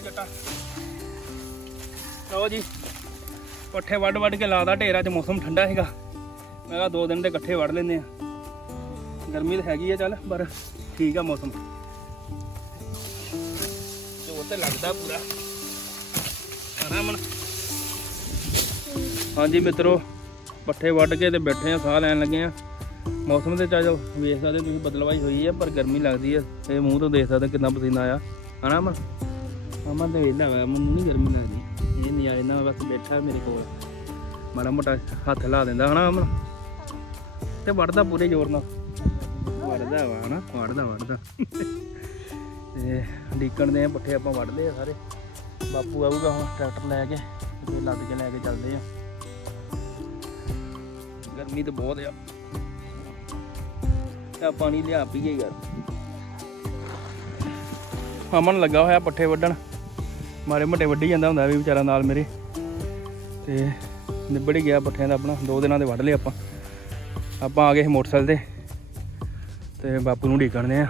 ਗਿਆ ਜੱਟਾ। ਲਓ ਜੀ, ਪੱਠੇ ਵੱਢ ਵੱਢ ਕੇ ਲਾਦਾ ਢੇਰਾ 'ਚ, ਮੌਸਮ ਠੰਡਾ ਹੈਗਾ ਮੈਂ ਕਿਹਾ ਦੋ ਦਿਨ ਦੇ ਇਕੱਠੇ ਵੱਢ ਲੈਂਦੇ ਆ। ਗਰਮੀ ਤਾਂ ਹੈਗੀ ਆ ਚੱਲ, ਪਰ ਠੀਕ ਆ ਮੌਸਮ। ਜੋ ਤੇ ਲੱਗਦਾ ਪੂਰਾ। ਆਰਾਮ ਨਾਲ ਹਾਂਜੀ ਮਿੱਤਰੋ, ਪੱਠੇ ਵੱਢ ਕੇ ਤੇ ਬੈਠੇ ਆ, ਸਾਹ ਲੈਣ ਲੱਗੇ ਆ। ਮੌਸਮ ਤੇ ਚਾਹੋ ਵੇਖ ਸਕਦੇ ਤੁਸੀਂ, ਬਦਲਵਾਈ ਹੋਈ ਹੈ ਪਰ ਗਰਮੀ ਲੱਗਦੀ ਹੈ ਤੇ ਮੂੰਹ ਤੋਂ ਦੇਖ ਸਕਦੇ ਕਿੰਨਾ ਪਸੀਨਾ ਆਇਆ। ਹਨਾ ਅਮਨ? ਅਮਨ ਤੇ ਵੇਲਾ ਹੋਇਆ ਮੈਨੂੰ ਨਹੀਂ ਗਰਮੀ ਲੱਗਦੀ ਇਹ ਨਜ਼ਾਰੇ ਨਾਲ ਬਸ ਬੈਠਾ ਮੇਰੇ ਕੋਲ ਮਾੜਾ ਮੋਟਾ ਹੱਥ ਲਾ ਦਿੰਦਾ ਹਨਾ ਅਮਨ ਤੇ ਵੜਦਾ ਪੂਰੇ ਜ਼ੋਰ ਨਾਲ ਵੜਦਾ ਵਾ ਹਨਾ ਵੜਦਾ ਵੜਦਾ ਤੇ ਡੀਕਣ ਦੇ ਆ ਪੱਠੇ ਆਪਾਂ ਵੱਢਦੇ ਆ ਸਾਰੇ ਬਾਪੂ ਆਊਗਾ ਹੁਣ ਟਰੈਕਟਰ ਲੈ ਕੇ ਤੇ ਲੱਦ ਕੇ ਲੈ ਕੇ ਚੱਲਦੇ ਆ ਗਰਮੀ ਤਾਂ ਬਹੁਤ ਆ ਆ ਪਾਣੀ ਲਿਆ ਪੀਏ ਯਾਰ ਅਮਨ ਲੱਗਾ ਹੋਇਆ ਪੱਠੇ ਵੱਢਣ। ਮਾਰੇ ਮੋਟੇ ਵੱਢੀ ਜਾਂਦਾ ਹੁੰਦਾ ਵੀ ਵਿਚਾਰਾ ਨਾਲ ਮੇਰੇ। ਤੇ ਨਿਬੜ ਹੀ ਗਿਆ ਪੱਠਿਆਂ ਦਾ ਆਪਣਾ, ਦੋ ਦਿਨਾਂ ਦੇ ਵੱਢ ਲਏ ਆਪਾਂ। ਆਪਾਂ ਆ ਗਏ ਸੀ ਮੋਟਰਸਾਈਕਲ ਤੇ ਤੇ ਬਾਪੂ ਨੂੰ ਢੀਕਣਦੇ ਆ।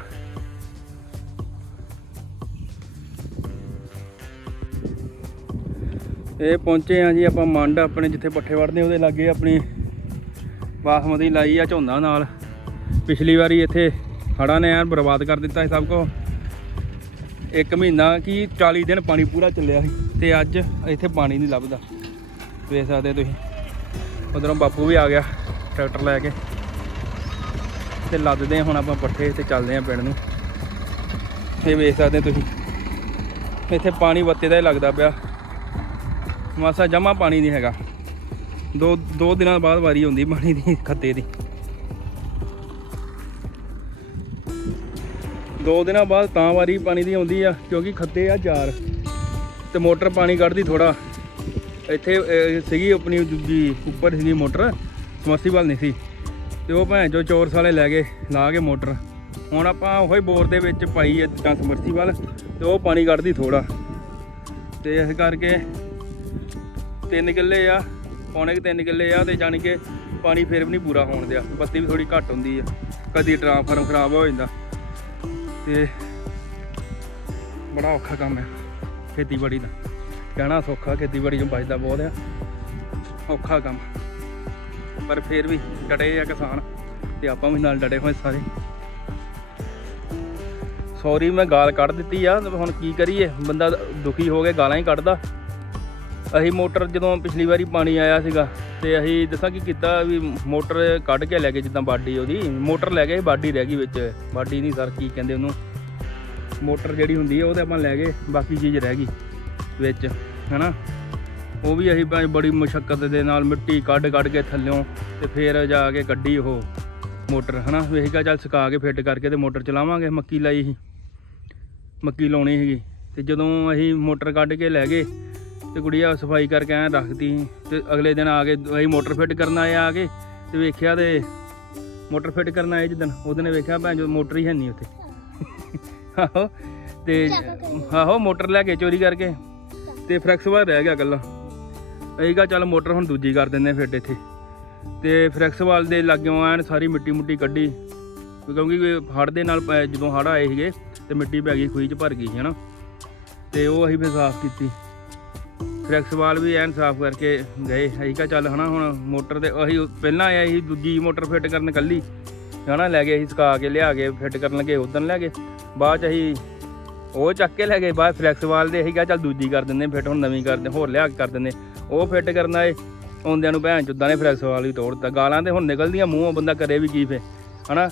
ਇਹ ਪਹੁੰਚੇ ਆ ਜੀ ਆਪਾਂ ਮੰਡ ਆਪਣੇ, ਜਿੱਥੇ ਪੱਠੇ ਵੱਢਦੇ ਉਹਦੇ ਲਾਗੇ ਆਪਣੀ ਬਾਸਮਤੀ ਲਾਈ ਆ ਝੋਨਾ ਨਾਲ। ਪਿਛਲੀ ਵਾਰੀ ਇੱਥੇ ਹੜ੍ਹਾਂ ਨੇ ਐਨ ਬਰਬਾਦ ਕਰ ਦਿੱਤਾ ਸੀ ਸਭ ਕੁਛ ਇੱਕ ਮਹੀਨਾ ਕੀ 40 ਦਿਨ ਪਾਣੀ ਪੂਰਾ ਚੱਲਿਆ ਸੀ ਤੇ ਅੱਜ ਇੱਥੇ ਪਾਣੀ ਨਹੀਂ ਲੱਭਦਾ। ਵੇਖ ਸਕਦੇ ਤੁਸੀਂ। ਉਧਰੋਂ ਬਾਪੂ ਵੀ ਆ ਗਿਆ ਟਰੈਕਟਰ ਲੈ ਕੇ। ਤੇ ਲੱਦਦੇ ਹਾਂ ਹੁਣ ਆਪਾਂ ਪੱਠੇ ਤੇ ਚੱਲਦੇ ਹਾਂ ਪਿੰਡ ਨੂੰ। ਇਹ ਵੇਖ ਸਕਦੇ ਤੁਸੀਂ। ਇੱਥੇ ਪਾਣੀ ਬੱਤੇ ਦਾ ਹੀ ਲੱਗਦਾ ਪਿਆ। ਮਾਸਾ ਜਮਾ ਪਾਣੀ ਨਹੀਂ ਹੈਗਾ। ਦੋ ਦੋ ਦਿਨਾਂ ਬਾਅਦ ਵਾਰੀ ਹੁੰਦੀ ਪਾਣੀ ਦੀ ਖੱਤੇ ਦੀ। ਦੋ ਦਿਨਾਂ ਬਾਅਦ ਤਾਂ ਵਾਰੀ ਪਾਣੀ ਦੀ ਆਉਂਦੀ ਆ, ਕਿਉਂਕਿ ਖੱਤੇ ਆ ਚਾਰ। ਤੇ ਮੋਟਰ ਪਾਣੀ ਕੱਢਦੀ ਥੋੜਾ ਇੱਥੇ ਸੀਗੀ ਆਪਣੀ ਦੂਜੀ, ਉੱਪਰ ਸੀਗੀ ਮੋਟਰ ਸਮਰਸੀਬਲ ਨਹੀਂ ਸੀ। ਤੇ ਉਹ ਭੈਣ ਜੋ ਚੋਰ ਸਾਲੇ ਲੈ ਗਏ, ਲਾ ਕੇ ਮੋਟਰ। ਹੁਣ ਆਪਾਂ ਉਹੀ ਬੋਰ ਦੇ ਵਿੱਚ ਪਾਈ ਹੈ ਤਾਂ ਸਮਰਸੀਬਲ ਤੇ ਉਹ ਪਾਣੀ ਕੱਢਦੀ ਥੋੜਾ ਤੇ ਇਸ ਕਰਕੇ ਤਿੰਨ ਕਿੱਲੇ ਆ, ਪੌਣੇ ਕਿ ਤਿੰਨ ਕਿੱਲੇ ਆ, ਤੇ ਜਾਣੀ ਕਿ ਪਾਣੀ ਫਿਰ ਵੀ ਨਹੀਂ ਪੂਰਾ ਹੋਣ ਦਿਆ। ਬੱਤੀ ਵੀ ਥੋੜੀ ਘੱਟ ਹੁੰਦੀ ਆ। ਕਦੀ ਟਰਾਂਸਫਾਰਮ ਖਰਾਬ ਹੋ ਜਾਂਦਾ। ਤੇ ਬੜਾ ਔਖਾ ਕੰਮ ਹੈ ਖੇਤੀਬਾੜੀ ਦਾ। ਕਹਿਣਾ ਸੌਖਾ, ਖੇਤੀਬਾੜੀ ਚੋਂ ਬਚਦਾ ਬਹੁਤ ਆ। ਔਖਾ ਕੰਮ। ਪਰ ਫਿਰ ਵੀ ਡਟੇ ਆ ਕਿਸਾਨ ਤੇ ਆਪਾਂ ਵੀ ਨਾਲ ਡਟੇ ਹੋਏ ਸਾਰੇ। ਸੌਰੀ ਮੈਂ ਗਾਲ ਕੱਢ ਦਿੱਤੀ ਆ ਹੁਣ ਕੀ ਕਰੀਏ? ਬੰਦਾ ਦੁਖੀ ਹੋ ਕੇ ਗਾਲਾਂ ਹੀ ਕੱਢਦਾ। ਅਸੀਂ ਮੋਟਰ ਜਦੋਂ ਪਿਛਲੀ ਵਾਰੀ ਪਾਣੀ ਆਇਆ ਸੀਗਾ ਤੇ ਅਸੀਂ ਦੱਸਾਂ ਕੀ ਕੀਤਾ ਵੀ ਮੋਟਰ ਕੱਢ ਕੇ ਲੈ ਗਏ ਜਿੱਦਾਂ ਬਾਡੀ ਉਹਦੀ। ਮੋਟਰ ਲੈ ਗਏ, ਬਾਡੀ ਰਹਿ ਗਈ ਵਿੱਚ। ਬਾਡੀ ਨਹੀਂ ਸਰ, ਕੀ ਕਹਿੰਦੇ ਉਹਨੂੰ? ਮੋਟਰ ਜਿਹੜੀ ਹੁੰਦੀ ਹੈ ਉਹ ਤੇ ਆਪਾਂ ਲੈ ਗਏ, ਬਾਕੀ ਚੀਜ਼ ਰਹਿ ਗਈ ਵਿੱਚ, ਹਨਾ? ਉਹ ਵੀ ਅਸੀਂ ਭਾਵੇਂ ਬੜੀ ਮੁਸ਼ਕਲ ਦੇ ਨਾਲ ਮਿੱਟੀ ਕੱਢ ਕੱਢ ਕੇ ਥੱਲਿਓਂ ਤੇ ਫਿਰ ਜਾ ਕੇ ਕੱਢੀ ਉਹ ਮੋਟਰ, ਹਨਾ? ਵੇਖ ਕਿਹਾ ਚੱਲ ਸੁਕਾ ਕੇ ਫਿੱਟ ਕਰਕੇ ਤੇ ਮੋਟਰ ਚਲਾਵਾਂਗੇ, ਮੱਕੀ ਲਾਈ ਸੀ। ਮੱਕੀ ਲਾਉਣੀ ਸੀਗੀ। ਤੇ ਜਦੋਂ ਅਸੀਂ ਮੋਟਰ ਕੱਢ ਕੇ ਲੈ ਗਏ ਤੇ ਗੁੜੀਆ ਸਫ਼ਾਈ ਕਰਕੇ ਐਂ ਰੱਖਤੀ। ਸੀ ਤੇ ਅਗਲੇ ਦਿਨ ਆ ਕੇ ਅਸੀਂ ਮੋਟਰ ਫਿੱਟ ਕਰਨ ਆਏ ਆ ਕੇ ਤੇ ਵੇਖਿਆ ਤੇ ਮੋਟਰ ਫਿੱਟ ਕਰਨ ਆਏ ਜਿੱਦਣ ਉਹਦੇ ਨੇ ਵੇਖਿਆ ਭੈਣ ਜੋ ਮੋਟਰ ਹੀ ਹੈ ਨਹੀਂ ਉੱਥੇ। ਆਹੋ, ਤੇ ਆਹੋ ਮੋਟਰ ਲੈ ਕੇ ਚੋਰੀ ਕਰਕੇ ਤੇ ਫਲੈਕਸਵਾਲ ਰਹਿ ਗਿਆ ਇਕੱਲਾ। ਅਸੀਂ ਕਿਹਾ ਚੱਲ ਮੋਟਰ ਹੁਣ ਦੂਜੀ ਕਰ ਦਿੰਦੇ ਆ ਫਿੱਟ ਇੱਥੇ। ਤੇ ਫਲੈਕਸਵਾਲ ਦੇ ਲਾਗਿਓਂ ਐਨ ਸਾਰੀ ਮਿੱਟੀ ਮੁੱਟੀ ਕੱਢੀ। ਕਿਉਂਕਿ ਹੜ੍ਹ ਦੇ ਨਾਲ ਪੈ- ਜਦੋਂ ਹੜ੍ਹ ਆਏ ਸੀਗੇ ਤੇ ਮਿੱਟੀ ਪੈ ਗਈ, ਖੂਹੀ 'ਚ ਭਰ ਗਈ ਹੈ ਨਾ ਤੇ ਉਹ ਅਸੀਂ ਫਿਰ ਸਾਫ਼ ਕੀਤੀ। ਫਲੈਕਸਵਾਲ ਵੀ ਐਨ ਸਾਫ਼ ਕਰਕੇ ਗਏ। ਅਸੀਂ ਕਿਹਾ ਚੱਲ ਹਨਾ, ਹੁਣ ਮੋਟਰ ਦੇ ਅਸੀਂ ਪਹਿਲਾਂ ਆਇਆ ਸੀ, ਦੂਜੀ ਮੋਟਰ ਫਿੱਟ ਕਰਨ ਕੱਲੀ। ਹਨਾ, ਲੈ ਗਏ ਅਸੀਂ, ਸੁਕਾ ਕੇ ਲਿਆ ਕੇ, ਫਿੱਟ ਕਰਨ ਲੱਗੇ ਉਦੋਂ ਲੈ ਗਏ। ਬਾਅਦ ਚ ਅਸੀਂ ਉਹ ਚੱਕ ਕੇ ਲੈ ਗਏ, ਬਾਅਦ ਫਲੈਕਸਵਾਲ ਦੇ, ਅਸੀਂ ਕਿਹਾ ਚੱਲ ਦੂਜੀ ਕਰ ਦਿੰਦੇ ਫਿੱਟ ਹੁਣ ਨਵੀਂ ਕਰਦੇ ਹੋਰ ਲਿਆ ਕੇ ਕਰ ਦਿੰਦੇ। ਉਹ ਫਿੱਟ ਕਰਨ ਆਏ, ਆਉਂਦਿਆਂ ਨੂੰ ਭੈਣ ਚੁੱਦਾਂ ਨੇ ਫਲੈਕਸਵਾਲ ਵੀ ਤੋੜਤਾ ਗਾਲਾਂ ਤੇ ਹੁਣ ਨਿਕਲਦੀਆਂ ਮੂੰਹੋਂ, ਬੰਦਾ ਕਰੇ ਵੀ ਕੀ ਫੇ ਹਨਾ?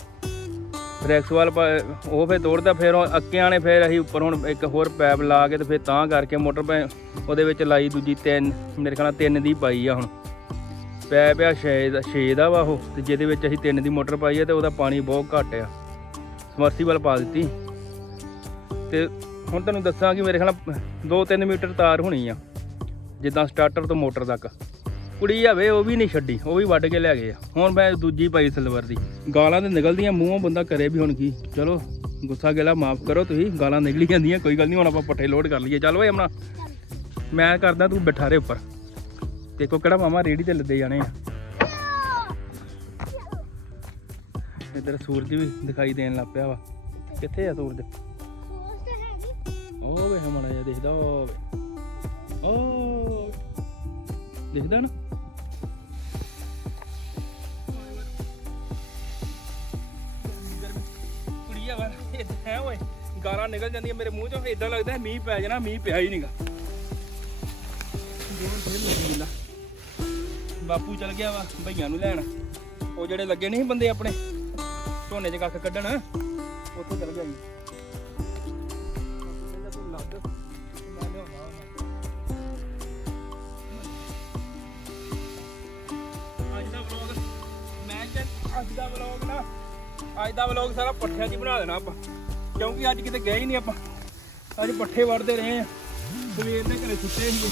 ਫਲੈਕਸਵਾਲ ਪ- ਉਹ ਫੇ ਤੋੜਦਾ, ਫਿਰ ਉਹ ਅੱਕਿਆਂ ਨੇ ਫਿਰ ਅਸੀਂ ਉੱਪਰ ਹੁਣ ਇੱਕ ਹੋਰ ਪੈਪ ਲਾ ਕੇ ਤੇ ਫਿਰ ਤਾਂ ਕਰਕੇ ਮੋਟਰ ਪੈ ਉਹਦੇ ਵਿੱਚ ਲਾਈ ਦੂਜੀ ਤਿੰਨ, ਮੇਰੇ ਖਿਆਲ ਤਿੰਨ ਦੀ ਪਾਈ ਆ ਹੁਣ। ਪੈਪ ਆ 6 ਦਾ 6 ਦਾ ਵਾ ਉਹ, ਤੇ ਜਿਹਦੇ ਵਿੱਚ ਅਸੀਂ ਤਿੰਨ ਦੀ ਮੋਟਰ ਪਾਈ ਆ ਤੇ ਉਹਦਾ ਪਾਣੀ ਬਹੁਤ ਘੱਟ ਆ। ਸਮਰਸੀਬਲ ਪਾ ਦਿੱਤੀ। ਤੇ ਹੁਣ ਤੁਹਾਨੂੰ ਦੱਸਾਂ ਕਿ ਮੇਰੇ ਖਿਆਲ ਨਾਲ 2-3 ਮੀਟਰ ਤਾਰ ਹੋਣੀ ਆ, ਜਿੱਦਾਂ ਸਟਾਰਟਰ ਤੋਂ ਮੋਟਰ ਤੱਕ। ਕੁੜੀ ਆਵੇ, ਉਹ ਵੀ ਨਹੀਂ ਛੱਡੀ, ਉਹ ਵੀ ਵੱਢ ਕੇ ਲੈ ਗਏ ਆ। ਹੁਣ ਮੈਂ ਦੂਜੀ ਪਾਈ ਸਿਲਵਰ ਦੀ। ਗਾਲਾਂ ਤੇ ਨਿਕਲਦੀਆਂ, ਮੂੰਹੋਂ ਬੰਦਾ ਕਰੇ ਵੀ ਹੁਣ ਕੀ। ਚਲੋ, ਗੁੱਸਾ ਗਿਲਾ ਮਾਫ ਕਰੋ ਤੁਸੀਂ, ਗਾਲਾਂ ਨਿਕਲੀ ਜਾਂਦੀਆਂ, ਕੋਈ ਗੱਲ ਨਹੀਂ ਹੁਣ ਆਪਾਂ ਪੱਠੇ ਲੋਡ ਕਰ ਲਈਏ। ਚੱਲ ਓਏ ਅਮਨਾ, ਮੈਂ ਕਰਦਾ ਤੂੰ ਬਿਠਾ ਰੇ ਉੱਪਰ। ਦੇਖੋ ਕਿਹੜਾ ਮਾਮਾ ਰੇੜੀ ਤੇ ਲੱਦੇ ਜਾਣੇ ਆ। ਇੱਧਰ ਸੂਰਜ ਵੀ ਦਿਖਾਈ ਦੇਣ ਲੱਗ ਪਿਆ ਵਾ। ਕਿੱਥੇ ਆ ਸੂਰਜ? ਉਹ ਵੇ ਹਮਣਾ ਜਿਹਾ ਦਿਖਦਾ ਉਹ ਵੇ। ਉਹ ਨਾ? ਹੈ ਓਏ ਗਾਲਾਂ ਨਿਕਲ ਜਾਂਦੀਆਂ ਮੇਰੇ ਮੂੰਹ ਚੋਂ ਇਦਾਂ ਲੱਗਦਾ ਹੈ ਮੀਂਹ ਪੈ ਜਾਣਾ, ਮੀਂਹ ਪਿਆ ਹੀ ਨਹੀਂਗਾ ਬਾਪੂ ਚਲ ਗਿਆ ਵਾ ਭਈਆਂ ਨੂੰ ਲੈਣ। ਉਹ ਜਿਹੜੇ ਲੱਗੇ ਨਹੀਂ ਬੰਦੇ ਆਪਣੇ, ਝੋਨੇ 'ਚ ਕੱਖ ਕੱਢਣ, ਉੱਥੇ ਚਲ ਗਿਆ ਜੀ। ਮੈਂ ਅੱਜ ਦਾ ਵਲੌਗ ਮੈਂ ਅੱਜ ਦਾ ਵਲੌਗ ਨਾ, ਅੱਜ ਦਾ ਵਲੌਗ ਸਾਰਾ ਪੱਠਿਆਂ 'ਚ ਹੀ ਬਣਾ ਦੇਣਾ ਆਪਾਂ। ਕਿਉਂਕਿ ਅੱਜ ਕਿਤੇ ਗਏ ਹੀ ਨਹੀਂ ਆਪਾਂ। ਅੱਜ ਪੱਠੇ ਵੜਦੇ ਰਹੇ ਆ। ਸਵੇਰ ਦੇ ਘਰੇ ਸੁੱਤੇ ਸੀ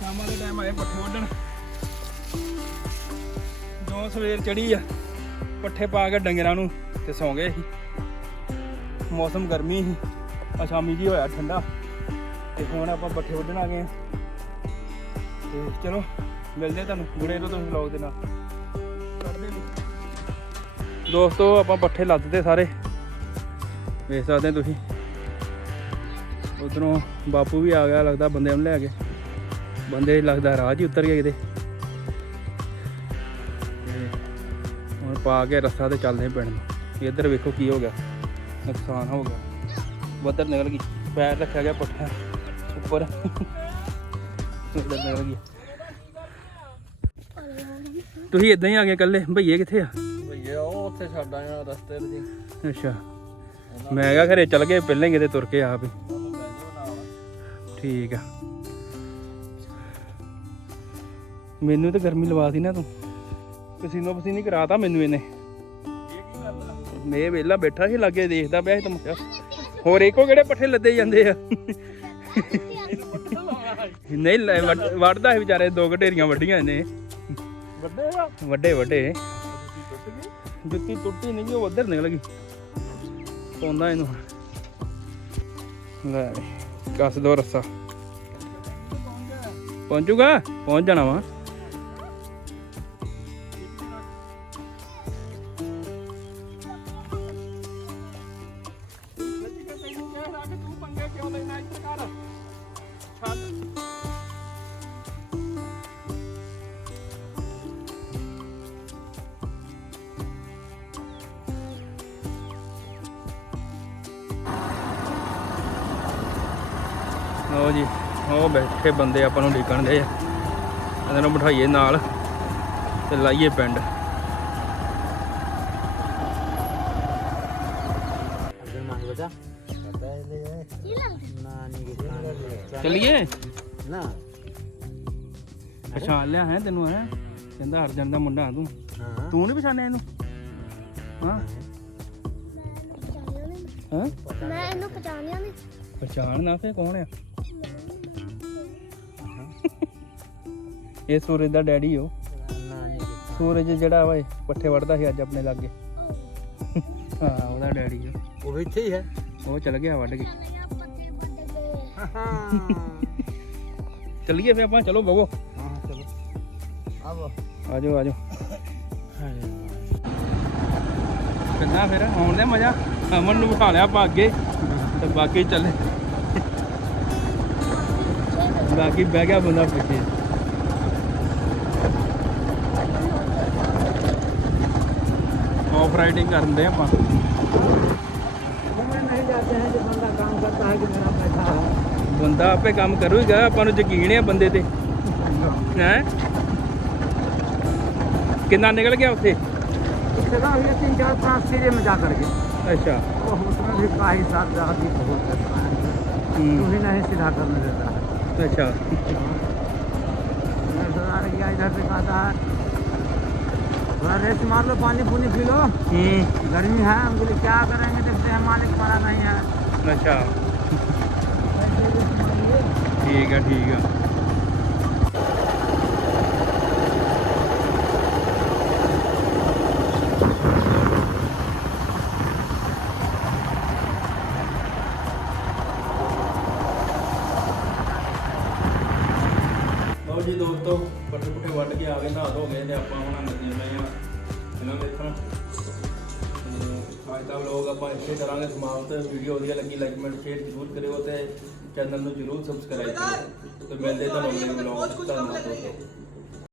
ਸ਼ਾਮਾਂ ਦੇ ਟਾਈਮ ਆਏ ਪੱਠੇ ਵੱਢਣ। ਜੋ ਸਵੇਰ ਚੜੀ ਆ, ਪੱਠੇ ਪਾ ਕੇ ਡੰਗਰਾਂ ਨੂੰ ਤੇ ਸੌਂ ਗਏ ਸੀ। ਮੌਸਮ ਗਰਮੀ ਸੀ। ਆ ਸ਼ਾਮੀ ਜੀ ਹੋਇਆ ਠੰਡਾ। ਤੇ ਹੁਣ ਆਪਾਂ ਪੱਠੇ ਵੱਢਣ ਆ ਗਏ ਆ। ਤੇ ਚਲੋ, ਮਿਲਦੇ ਆ ਤੁਹਾਨੂੰ। ਗੁੜੇ ਤੋਂ ਤੁਸੀਂ ਵਲੌਗ ਦੇ ਨਾਲ। ਦੋਸਤੋ, ਆਪਾਂ ਪੱਠੇ ਲੱਦਦੇ ਸਾਰੇ। ਵੇਖ ਸਕਦੇ ਤੁਸੀਂ। ਉਧਰੋਂ ਬਾਪੂ ਵੀ ਆ ਗਿਆ ਲੱਗਦਾ ਬੰਦੇ ਨੂੰ ਲੈ ਕੇ। ਬੰਦੇ ਲੱਗਦਾ ਰਾਹ 'ਚ ਉਤਰ ਗਏ ਕਿਤੇ। ਹੁਣ ਪਾ ਕੇ ਰਸਤਾ ਤੇ ਚੱਲਦੇ ਪਿੰਡ ਨੂੰ। ਇੱਧਰ ਵੇਖੋ ਕੀ ਹੋ ਗਿਆ। ਨੁਕਸਾਨ ਹੋ ਗਿਆ। ਬੱਦਰ ਨਿਕਲ ਗਈ। ਪੈਰ ਰੱਖਿਆ ਗਿਆ ਪੱਠਿਆਂ ਉੱਪਰ। ਨਿਕਲ ਗਈ। ਤੁਸੀਂ ਇਦਾਂ ਹੀ ਆ ਗਏ ਇਕੱਲੇ। ਭਈਏ ਕਿੱਥੇ ਆ? ਭਈਆ ਉਹ ਉੱਥੇ ਛੱਡ ਆਇਆ ਰਸਤੇ ਤੇ। ਜੀ ਅੱਛਾ। ਮੈਂ ਕਿਹਾ ਘਰੇ ਚੱਲ ਗਏ ਪਹਿਲਾਂ ਹੀ ਕਿਤੇ ਤੁਰ ਕੇ ਆਪ ਹੀ ਠੀਕ ਆ। ਮੈਨੂੰ ਤਾਂ ਗਰਮੀ ਲਵਾਤੀ ਨਾ ਤੂੰ। ਪਸੀਨੋ ਪਸੀਨੀ ਕਰਾਤਾ ਮੈਨੂੰ ਇਹਨੇ। ਮੈਂ ਵਿਹਲਾ ਬੈਠਾ ਸੀ ਲਾਗੇ ਦੇਖਦਾ ਪਿਆ ਸੀ ਤਮਾਸ਼ਾ ਹੋਰ ਇੱਕੋ ਕਿਹੜੇ ਪੱਠੇ ਲੱਦੇ ਜਾਂਦੇ ਆ? ਨਹੀਂ ਵੱਢਦਾ ਸੀ ਵਿਚਾਰੇ ਦੋ ਘਟੇਰੀਆਂ ਵੱਡੀਆਂ ਨੇ ਵੱਡੇ ਵੱਡੇ ਵੱਡੇ। ਜੁੱਤੀ ਟੁੱਟੀ ਨਹੀਂ ਉਹ ਉਧਰ ਨਿਕਲ ਗਈ। ਪਾਉਂਦਾ ਇਹਨੂੰ। ਲੈ ਕੱਸ ਦੋ ਰੱਸਾ। ਪਹੁੰਚੂਗਾ? ਪਹੁੰਚ ਜਾਣਾ ਵਾ। ਲਓ ਜੀ ਉਹ ਬੈਠੇ ਬੰਦੇ ਆਪਾਂ ਨੂੰ ਢੀਕਣ ਦੇ ਆ। ਇਹਨਾਂ ਨੂੰ ਬਿਠਾਈਏ ਨਾਲ ਤੇ ਲਾਈਏ ਪਿੰਡ। ਚੱਲੀਏ? ਨਾ ਪਛਾਣ ਲਿਆ ਹੈ ਤੈਨੂੰ ਹੈ? ਕਹਿੰਦਾ ਅਰਜਨ ਦਾ ਮੁੰਡਾ ਤੂੰ। ਹਾਂ। ਤੂੰ ਨਹੀਂ ਪਛਾਣਿਆ ਇਹਨੂੰ? ਹਾਂ? ਹਾਂ? ਮੈਂ ਇਹਨੂੰ ਪਛਾਣਿਆ ਨਹੀਂ ਪਛਾਣ ਨਾ ਫੇ ਕੌਣ ਆ? ਇਹ ਸੂਰਜ ਦਾ ਡੈਡੀ ਹੋ। ਨਾ ਨਹੀਂ ਸੂਰਜ ਜਿਹੜਾ ਵਾ ਇਹ ਪੱਠੇ ਵੜਦਾ ਸੀ ਅੱਜ ਆਪਣੇ ਲਾਗੇ। ਹਾਂ ਉਹਦਾ ਡੈਡੀ ਆ। ਉਹ ਇੱਥੇ ਹੀ ਹੈ। ਉਹ ਚਲ ਗਿਆ ਵੱਢ ਕੇ। ਹਾਂ ਚੱਲੀਏ ਫੇ ਆਪਾਂ ਚਲੋ ਬਵੋ ਹਾਂ ਚਲੋ। ਆਵੋ। ਆਜੋ ਆਜੋ। ਕਿੰਨਾ ਫਿਰ ਆਉਣ ਦੇ ਮਜ਼ਾ? ਅਮਨ ਨੂੰ ਬਿਠਾ ਲਿਆ ਆਪਾਂ ਅੱਗੇ। ਤੇ ਬਾਕੀ ਚੱਲੇ। ਬਾਕੀ ਬਹਿ ਗਿਆ ਬੰਦਾ ਪਿੱਛੇ। ਆਫ ਰਾਈਡਿੰਗ ਕਰਨ ਦੇ ਆਪਾਂ मैं नहीं जाते हैं जो बंदा काम करता है कि मेरा पैसा है ਬੰਦਾ ਆਪੇ ਕੰਮ ਕਰੂਗਾ ਆਪਾਂ ਨੂੰ ਯਕੀਨ ਹੈ ਬੰਦੇ ਤੇ ਹੈ ਕਿੰਨਾ ਨਿਕਲ ਗਿਆ ਉੱਥੇ इससे ना ये तीन चार पाँच सीढ़ी में जा करके ਅੱਛਾ तो उसमें भी का हिसाब से आदमी बहुत करता है ਹੂੰ, तू ही नहीं सीधा करने देता है ਅੱਛਾ मैं सदा गया इधर से कहता है थोड़ा रेस्ट मार लो पानी पुनी पी लो गर्मी है हम बोले क्या करेंगे देखते हैं मालिक पड़ा नहीं है अच्छा ठीक है ठीक है ਜੀ ਦੋਸਤੋ, ਪੱਠੇ ਪੁੱਠੇ ਵੱਢ ਕੇ ਆ ਗਏ, ਨਹਾ ਧੋ ਗਏ ਤੇ ਆਪਾਂ ਹੁਣ ਨਦੀ ਮੈਂ ਆ ਇਹਨਾਂ ਦੇਖਣ ਅੱਜ ਦਾ ਵਲੋਗ ਆਪਾਂ ਇੱਥੇ ਕਰਾਂਗੇ ਸਮਾਪਤ। ਵੀਡੀਓ ਵਧੀਆ ਲੱਗੀ ਲਾਈਕ ਕਮੈਂਟ ਸ਼ੇਅਰ ਜ਼ਰੂਰ ਕਰਿਓ ਤੇ ਚੈਨਲ ਨੂੰ ਜ਼ਰੂਰ ਸਬਸਕ੍ਰਾਈਬ ਕਰਿਓ। ਤੇ ਮਿਲਦੇ ਤੁਹਾਨੂੰ ਅਗਲੇ ਵਲੋਗ ਧੰਨਵਾਦ ਦੋਸਤੋ।